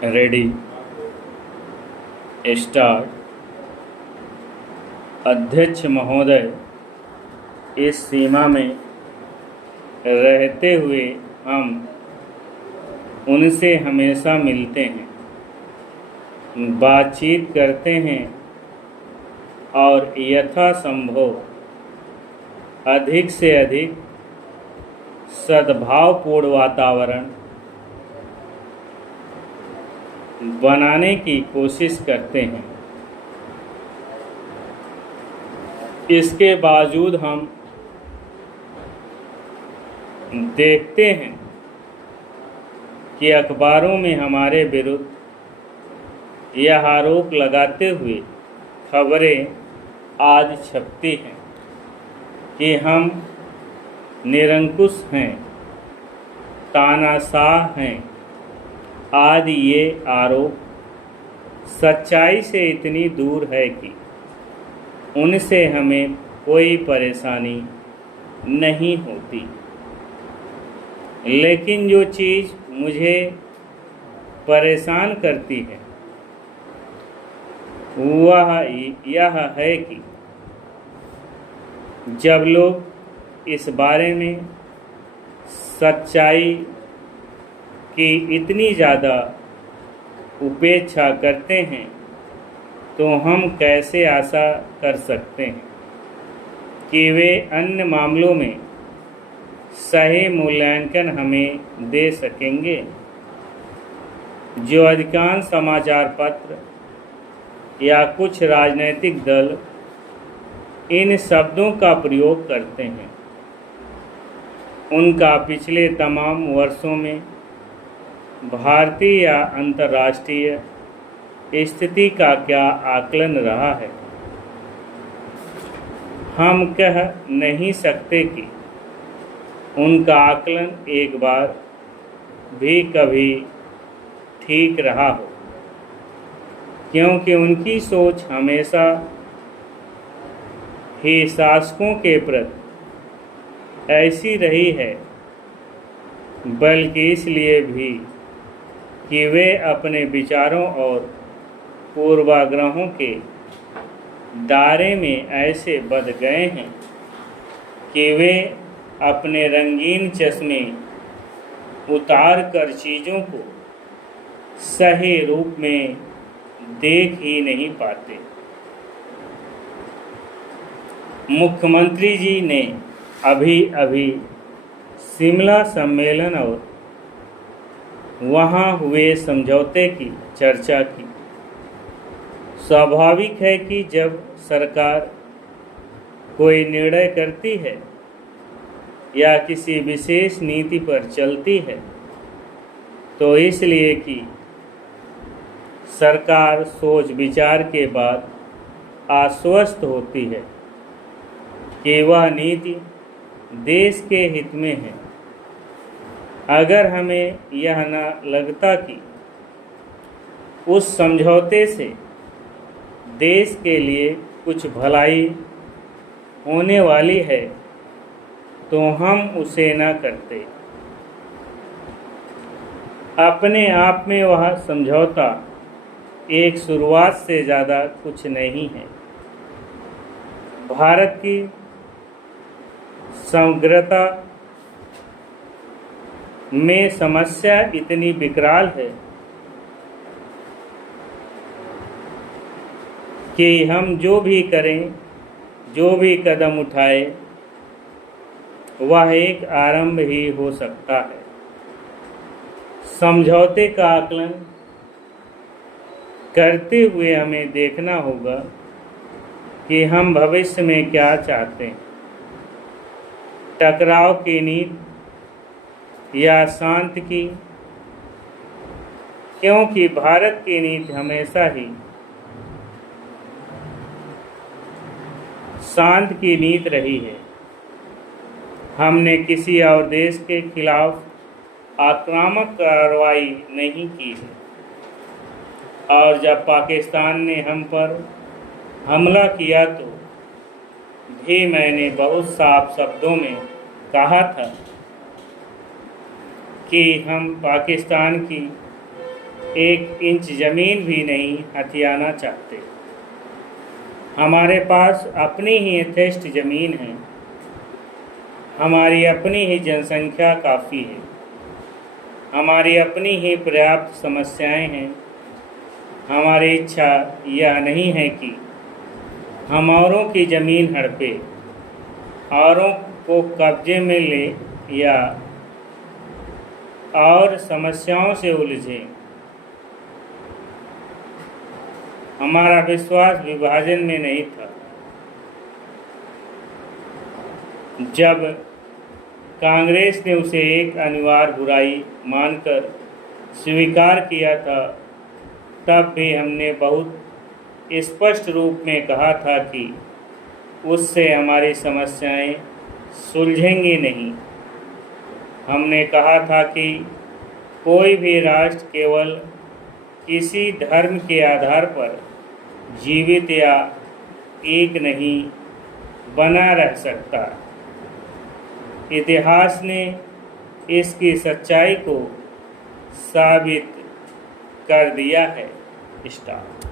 Ready start. अध्यक्ष महोदय, इस सीमा में रहते हुए हम उनसे हमेशा मिलते हैं, बातचीत करते हैं और यथासंभव अधिक से अधिक सद्भावपूर्ण वातावरण बनाने की कोशिश करते हैं। इसके बावजूद हम देखते हैं कि अखबारों में हमारे विरुद्ध यह आरोप लगाते हुए खबरें आज छपती हैं कि हम निरंकुश हैं, तानाशाह हैं। आज ये आरोप सच्चाई से इतनी दूर है कि उनसे हमें कोई परेशानी नहीं होती। लेकिन जो चीज़ मुझे परेशान करती है वह यह है कि जब लोग इस बारे में सच्चाई की इतनी ज़्यादा उपेक्षा करते हैं तो हम कैसे आशा कर सकते हैं कि वे अन्य मामलों में सही मूल्यांकन हमें दे सकेंगे। जो अधिकांश समाचार पत्र या कुछ राजनीतिक दल इन शब्दों का प्रयोग करते हैं, उनका पिछले तमाम वर्षों में भारतीय या अंतर्राष्ट्रीय स्थिति का क्या आकलन रहा है। हम कह नहीं सकते कि उनका आकलन एक बार भी कभी ठीक रहा हो, क्योंकि उनकी सोच हमेशा ही शासकों के प्रति ऐसी रही है, बल्कि इसलिए भी कि वे अपने विचारों और पूर्वाग्रहों के दायरे में ऐसे बंध गए हैं कि वे अपने रंगीन चश्मे उतार कर चीज़ों को सही रूप में देख ही नहीं पाते। मुख्यमंत्री जी ने अभी अभी शिमला सम्मेलन और वहाँ हुए समझौते की चर्चा की। स्वाभाविक है कि जब सरकार कोई निर्णय करती है या किसी विशेष नीति पर चलती है तो इसलिए कि सरकार सोच विचार के बाद आश्वस्त होती है कि वह नीति देश के हित में है। अगर हमें यह न लगता कि उस समझौते से देश के लिए कुछ भलाई होने वाली है तो हम उसे न करते। अपने आप में वह समझौता एक शुरुआत से ज़्यादा कुछ नहीं है। भारत की समग्रता में समस्या इतनी विकराल है कि हम जो भी करें, जो भी कदम उठाए, वह एक आरंभ ही हो सकता है। समझौते का आकलन करते हुए हमें देखना होगा कि हम भविष्य में क्या चाहते हैं, टकराव की नीति या शांति की, क्योंकि भारत की नीति हमेशा ही शांत की नीति रही है। हमने किसी और देश के खिलाफ आक्रामक कार्रवाई नहीं की है और जब पाकिस्तान ने हम पर हमला किया तो भी मैंने बहुत साफ शब्दों में कहा था कि हम पाकिस्तान की 1 इंच ज़मीन भी नहीं हथियाना चाहते। हमारे पास अपनी ही यथेष्ट ज़मीन है, हमारी अपनी ही जनसंख्या काफ़ी है, हमारी अपनी ही पर्याप्त समस्याएं हैं। हमारी इच्छा यह नहीं है कि हम औरों की ज़मीन हड़पे, औरों को कब्जे में ले या और समस्याओं से उलझे। हमारा विश्वास विभाजन में नहीं था। जब कांग्रेस ने उसे एक अनिवार्य बुराई मानकर स्वीकार किया था, तब भी हमने बहुत स्पष्ट रूप में कहा था कि उससे हमारी समस्याएं सुलझेंगी नहीं। हमने कहा था कि कोई भी राष्ट्र केवल किसी धर्म के आधार पर जीवित या एक नहीं बना रह सकता। इतिहास ने इसकी सच्चाई को साबित कर दिया है। स्टार।